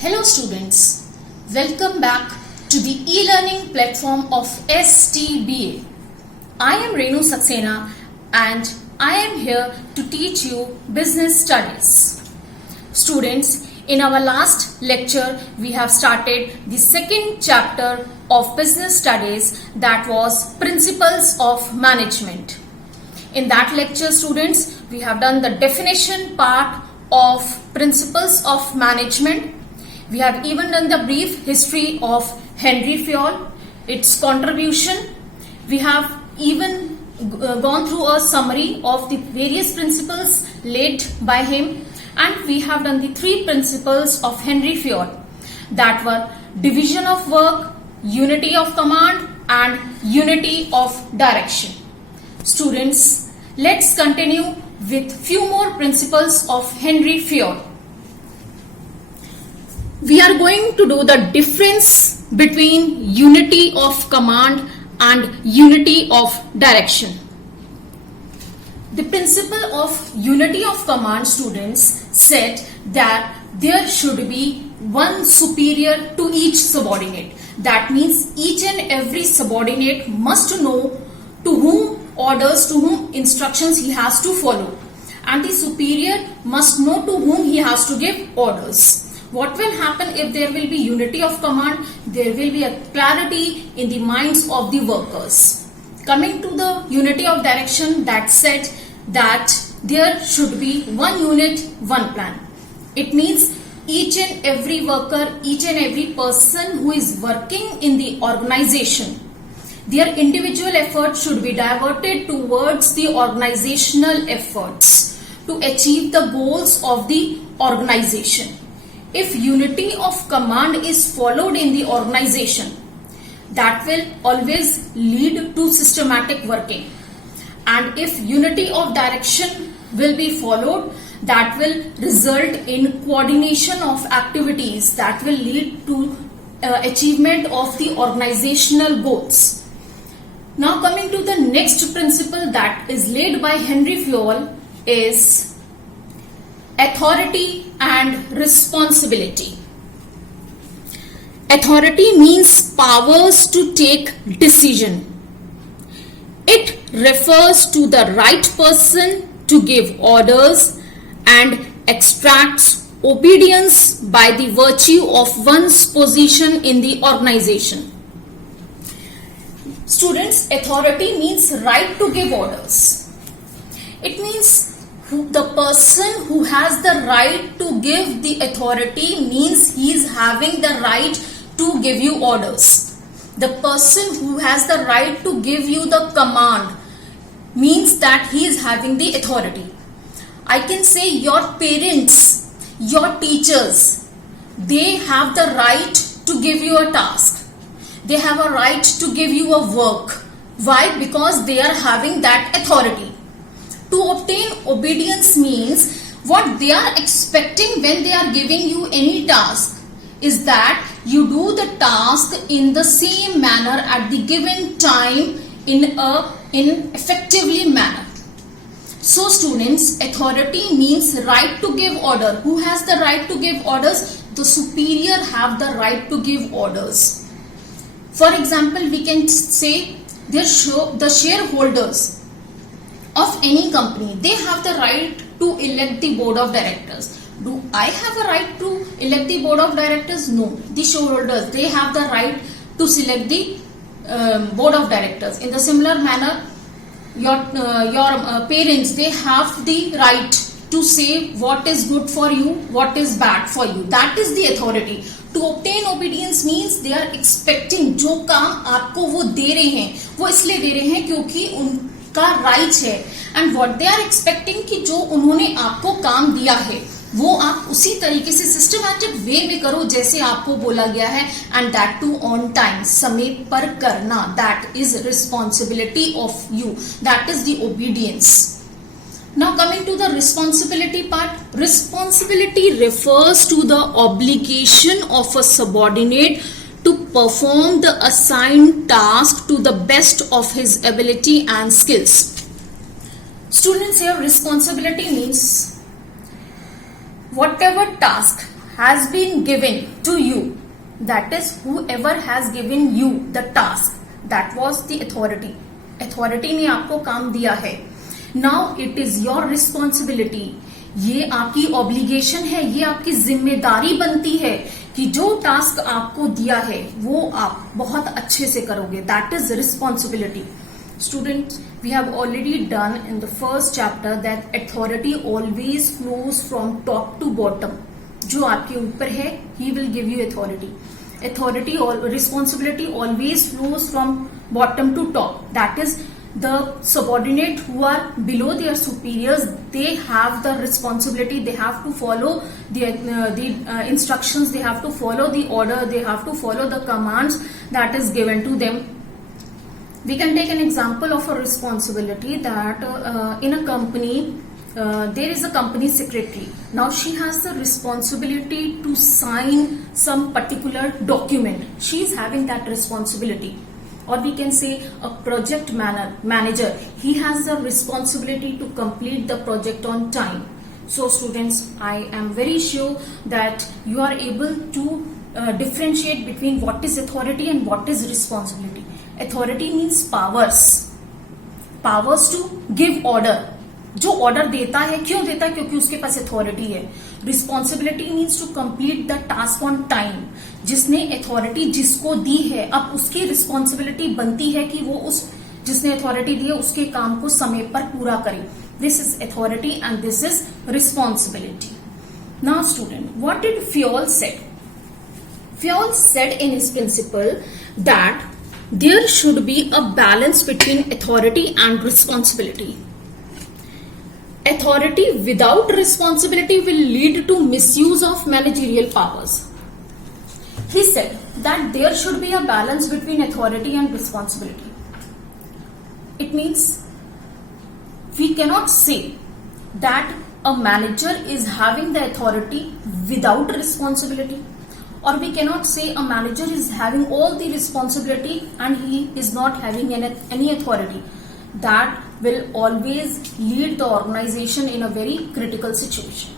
Hello students, welcome back to the e-learning platform of STBA. I am Renu Saxena and I am here to teach you business studies. Students, in our last lecture we have started the second chapter of business studies, that was Principles of Management. In that lecture students, we have done the definition part of Principles of Management. We have even done the brief history of Henry Fayol, its contribution. We have even gone through a summary of the various principles laid by him, and we have done the three principles of Henry Fayol, that were division of work, unity of command and unity of direction. Students, let's continue with few more principles of Henry Fayol. We are going to do the difference between unity of command and unity of direction. The principle of unity of command, students, said that there should be one superior to each subordinate. That means each and every subordinate must know to whom orders, to whom instructions he has to follow, and the superior must know to whom he has to give orders. What will happen if there will be unity of command? There will be a clarity in the minds of the workers. Coming to the unity of direction, that said that there should be one unit, one plan. It means each and every worker, each and every person who is working in the organization, their individual efforts should be diverted towards the organizational efforts to achieve the goals of the organization. If unity of command is followed in the organization, that will always lead to systematic working. And if unity of direction will be followed, that will result in coordination of activities that will lead to achievement of the organizational goals. Now coming to the next principle that is laid by Henry Fayol is authority and responsibility. Authority means powers to take decision. It refers to the right person to give orders and extracts obedience by the virtue of one's position in the organization. Students, authority means right to give orders. It means the person who has the right to give the authority means he is having the right to give you orders. The person who has the right to give you the command means that he is having the authority. I can say your parents, your teachers, they have the right to give you a task. They have a right to give you a work. Why? Because they are having that authority. To obtain obedience means what they are expecting when they are giving you any task is that you do the task in the same manner at the given time in effectively manner. So students, authority means right to give order. Who has the right to give orders? The superior have the right to give orders. For example, we can say the shareholders of any company, they have the right to elect the board of directors. Do I have a right to elect the board of directors? No. The shareholders, they have the right to select the board of directors. In the similar manner, your parents, they have the right to say what is good for you, what is bad for you. That is the authority. To obtain obedience means they are expecting जो काम आपको वो दे रहे हैं, वो इसलिए दे रहे हैं क्योंकि उनका राइट है, and what they are expecting कि जो उन्होंने आपको काम दिया है वो आप उसी तरीके से सिस्टमैटिक वे में करो जैसे आपको बोला गया है, and that too on time, समय पर करना. That is responsibility of you, that is the obedience. Now coming to the responsibility part, responsibility refers to the obligation of a subordinate to perform the assigned task to the best of his ability and skills. Students, here responsibility means whatever task has been given to you, that is whoever has given you the task, that was the authority. Authority ने आपको काम दिया है. Now it is your responsibility. ये आपकी obligation है, ये आपकी जिम्मेदारी बनती है कि जो टास्क आपको दिया है वो आप बहुत अच्छे से करोगे. That is responsibility. Students, we have already done in the first chapter that authority always flows from top to bottom. जो आपके ऊपर है, he will give you authority. Authority or responsibility always flows from bottom to top. That is, the subordinate who are below their superiors, they have the responsibility. They have to follow the instructions. They have to follow the order. They have to follow the commands that is given to them. We can take an example of a responsibility that in a company, there is a company secretary. Now she has the responsibility to sign some particular document. She is having that responsibility. Or we can say a project manager. He has the responsibility to complete the project on time. So students, I am very sure that you are able to differentiate between what is authority and what is responsibility. Authority means powers. Powers to give order. जो order देता है, क्यों देता है? क्योंकि उसके पास authority है. Responsibility means to complete the task on time. जिसने अथॉरिटी जिसको दी है, अब उसकी रिस्पॉन्सिबिलिटी बनती है कि वो उस जिसने अथॉरिटी दी है उसके काम को समय पर पूरा करे. This is authority and this is responsibility. Now student, what did Fayol said? Fayol said in his principal that there should be a balance between authority and responsibility. Authority without responsibility will lead to misuse of managerial powers. He said that there should be a balance between authority and responsibility. It means we cannot say that a manager is having the authority without responsibility. Or we cannot say a manager is having all the responsibility and he is not having any authority. That will always lead the organization in a very critical situation.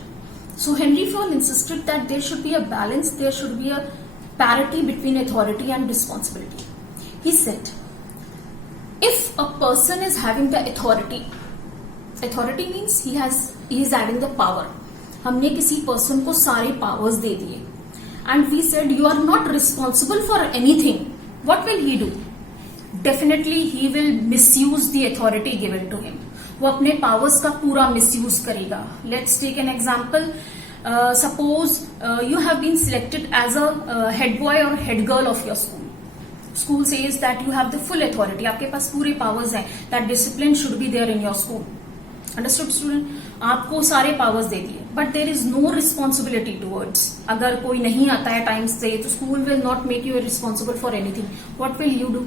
So Henry Fayol insisted that there should be a balance, there should be a parity between authority and responsibility. He said, if a person is having the authority means he is having the power. हमने किसी person को सारे powers दे दिए. And we said you are not responsible for anything. What will he do? Definitely he will misuse the authority given to him. वो अपने powers का पूरा misuse करेगा. Let's take an example. Suppose you have been selected as a head boy or head girl of your school. School says that you have the full authority. आपके पास पूरे powers हैं. That discipline should be there in your school. Understood, student? आपको सारे powers दे दिए, but there is no responsibility towards. अगर कोई नहीं आता है टाइम से तो school will not make you responsible for anything. What will you do?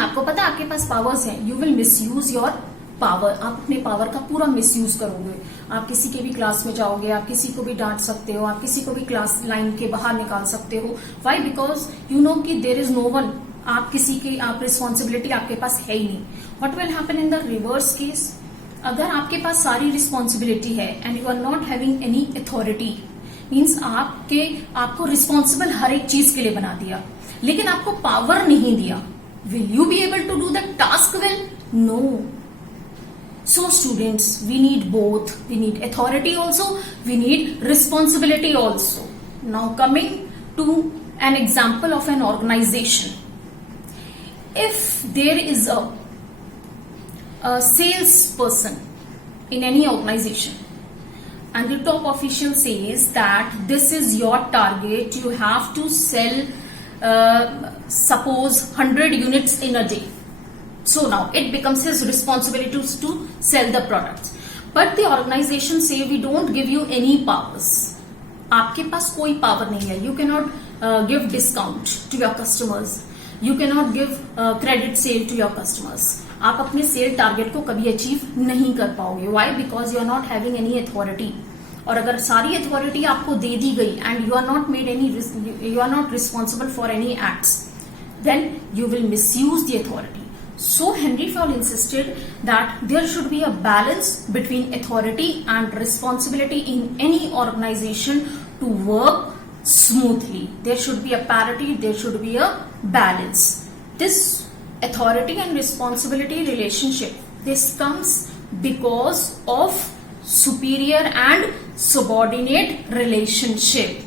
आपको पता है आपके पास पावर्स हैं, you will misuse your power. आप अपने पावर का पूरा मिसयूज करोगे. आप किसी के भी क्लास में जाओगे, आप किसी को भी डांट सकते हो, आप किसी को भी क्लास लाइन के बाहर निकाल सकते हो. वाई? बिकॉज यू नो कि देर इज नो वन. आप किसी की आप रिस्पॉन्सिबिलिटी आपके पास है ही नहीं. What will happen in the reverse case? अगर आपके पास सारी रिस्पॉन्सिबिलिटी है and you are not having any authority, means आपको रिस्पॉन्सिबल हर एक चीज के लिए बना दिया, लेकिन आपको पावर नहीं दिया. Will you be able to do the task well? No. So students, we need both. We need authority also, we need responsibility also. Now coming to an example of an organisation. If there is a salesperson in any organization and the top official says that this is your target, you have to sell suppose 100 units in a day. So now it becomes his responsibility to sell the products, but the organization say we don't give you any powers. आपके पास कोई power नहीं है. You cannot give discount to your customers. You cannot give credit sale to your customers. आप अपने cell target को कभी achieve नहीं कर पाओगे. Why? Because you are not having any authority. और अगर सारी अथॉरिटी आपको दे दी गई and you are not made any, you are not responsible for any acts, then you will misuse the authority. So Henry Fayol insisted that there should be a balance between authority and responsibility in any organization to work smoothly. There should be a parity, there should be a balance. This authority and responsibility relationship, this comes because of superior and subordinate relationship.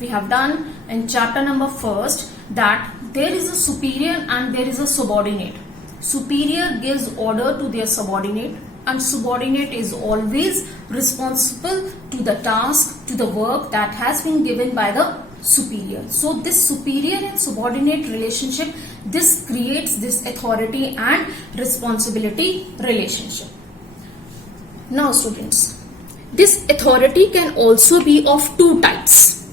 We have done in chapter number 1 that there is a superior and there is a subordinate. Superior gives order to their subordinate, and subordinate is always responsible to the task, to the work that has been given by the superior. So this superior and subordinate relationship, this creates this authority and responsibility relationship. Now students, this authority can also be of two types.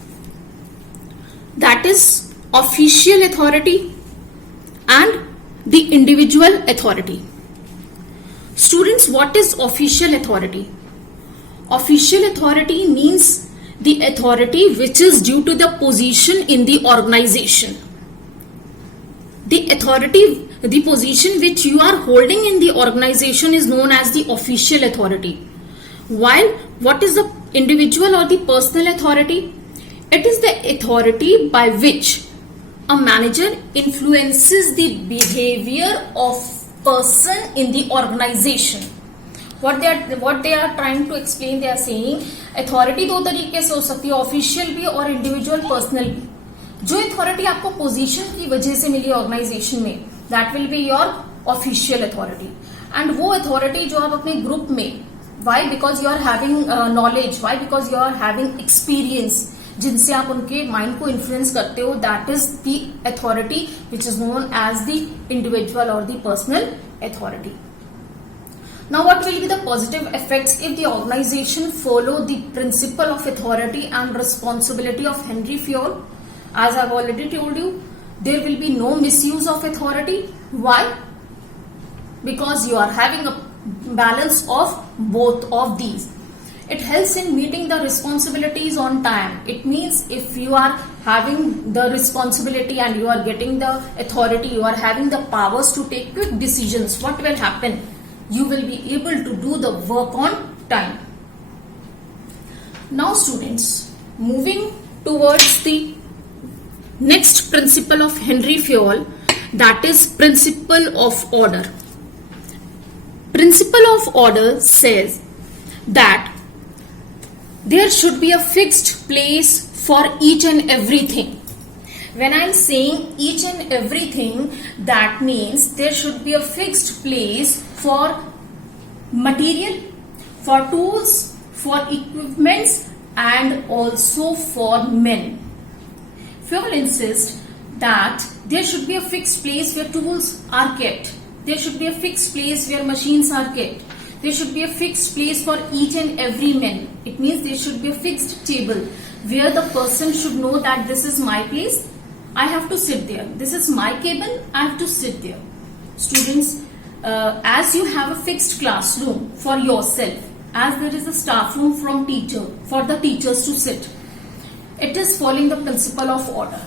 That is official authority and the individual authority. Students, what is official authority? Official authority means the authority which is due to the position in the organization. The authority, the position which you are holding in the organization is known as the official authority. While what is the individual or the personal authority? It is the authority by which a manager influences the behavior of person in the organization. What they are trying to explain, they are saying authority दो तरीके से हो सकती है, official भी और individual personal भी. जो अथॉरिटी आपको पोजीशन की वजह से मिली ऑर्गेनाइजेशन में, that will be your official authority. And वो अथॉरिटी जो आप अपने ग्रुप में, why because you are having knowledge, why because you are having experience, जिनसे आप उनके माइंड को इन्फ्लुएंस करते हो, that is the authority which is known as the individual और the personal authority. Now what will be the positive effects if the organization follow the principle of authority and responsibility of Henry Fayol? As I have already told you, there will be no misuse of authority. Why? Because you are having a balance of both of these. It helps in meeting the responsibilities on time. It means if you are having the responsibility and you are getting the authority, you are having the powers to take quick decisions, what will happen? You will be able to do the work on time. Now students, moving towards the next principle of Henry Fayol, that is principle of order. Principle of order says that there should be a fixed place for each and everything. When I am saying each and everything, that means there should be a fixed place for material, for tools, for equipments, and also for men. Fayol insists that there should be a fixed place where tools are kept. There should be a fixed place where machines are kept. There should be a fixed place for each and every man. It means there should be a fixed table where the person should know that this is my place, I have to sit there. This is my cabin, I have to sit there. Students, as you have a fixed classroom for yourself, as there is a staff room for the teachers to sit, it is following the principle of order.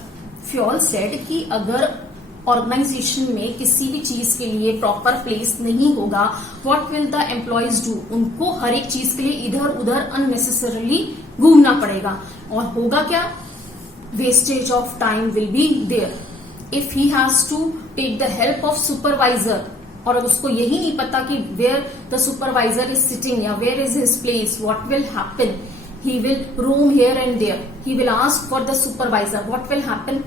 Fayol said कि अगर organisation में किसी भी चीज के लिए proper place नहीं होगा, what will the employees do? उनको हर एक चीज के लिए इधर उधर अननेसेसरली घूमना पड़ेगा, और होगा क्या? Wastage of time will be there. If he has to take the help of supervisor, और उसको यही नहीं पता कि where the supervisor is sitting या where is his place, what will happen? He will roam here and there. He will ask for the supervisor. What will happen?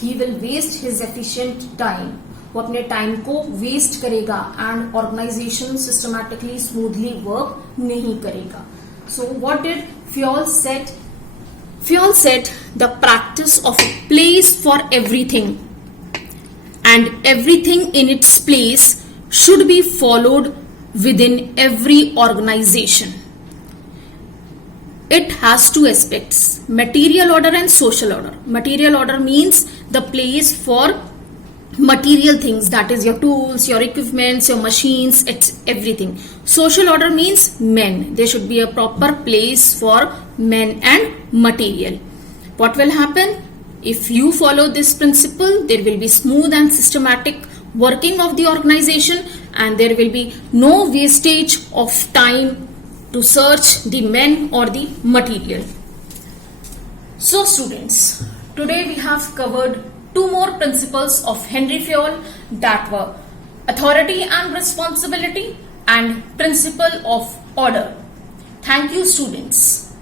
He will waste his efficient time. वो अपने time को waste करेगा and organisation systematically smoothly work नहीं करेगा. So what did Fayol said? Fayol said the practice of a place for everything and everything in its place should be followed within every organization. It has two aspects: material order and social order. Material order means the place for material things, that is your tools, your equipments, your machines, it's everything. Social order means men. There should be a proper place for men and material. What will happen? If you follow this principle, there will be smooth and systematic working of the organization, and there will be no wastage of time to search the men or the material. So students, today we have covered two more principles of Henry Fayol, that were authority and responsibility and principle of order. Thank you students.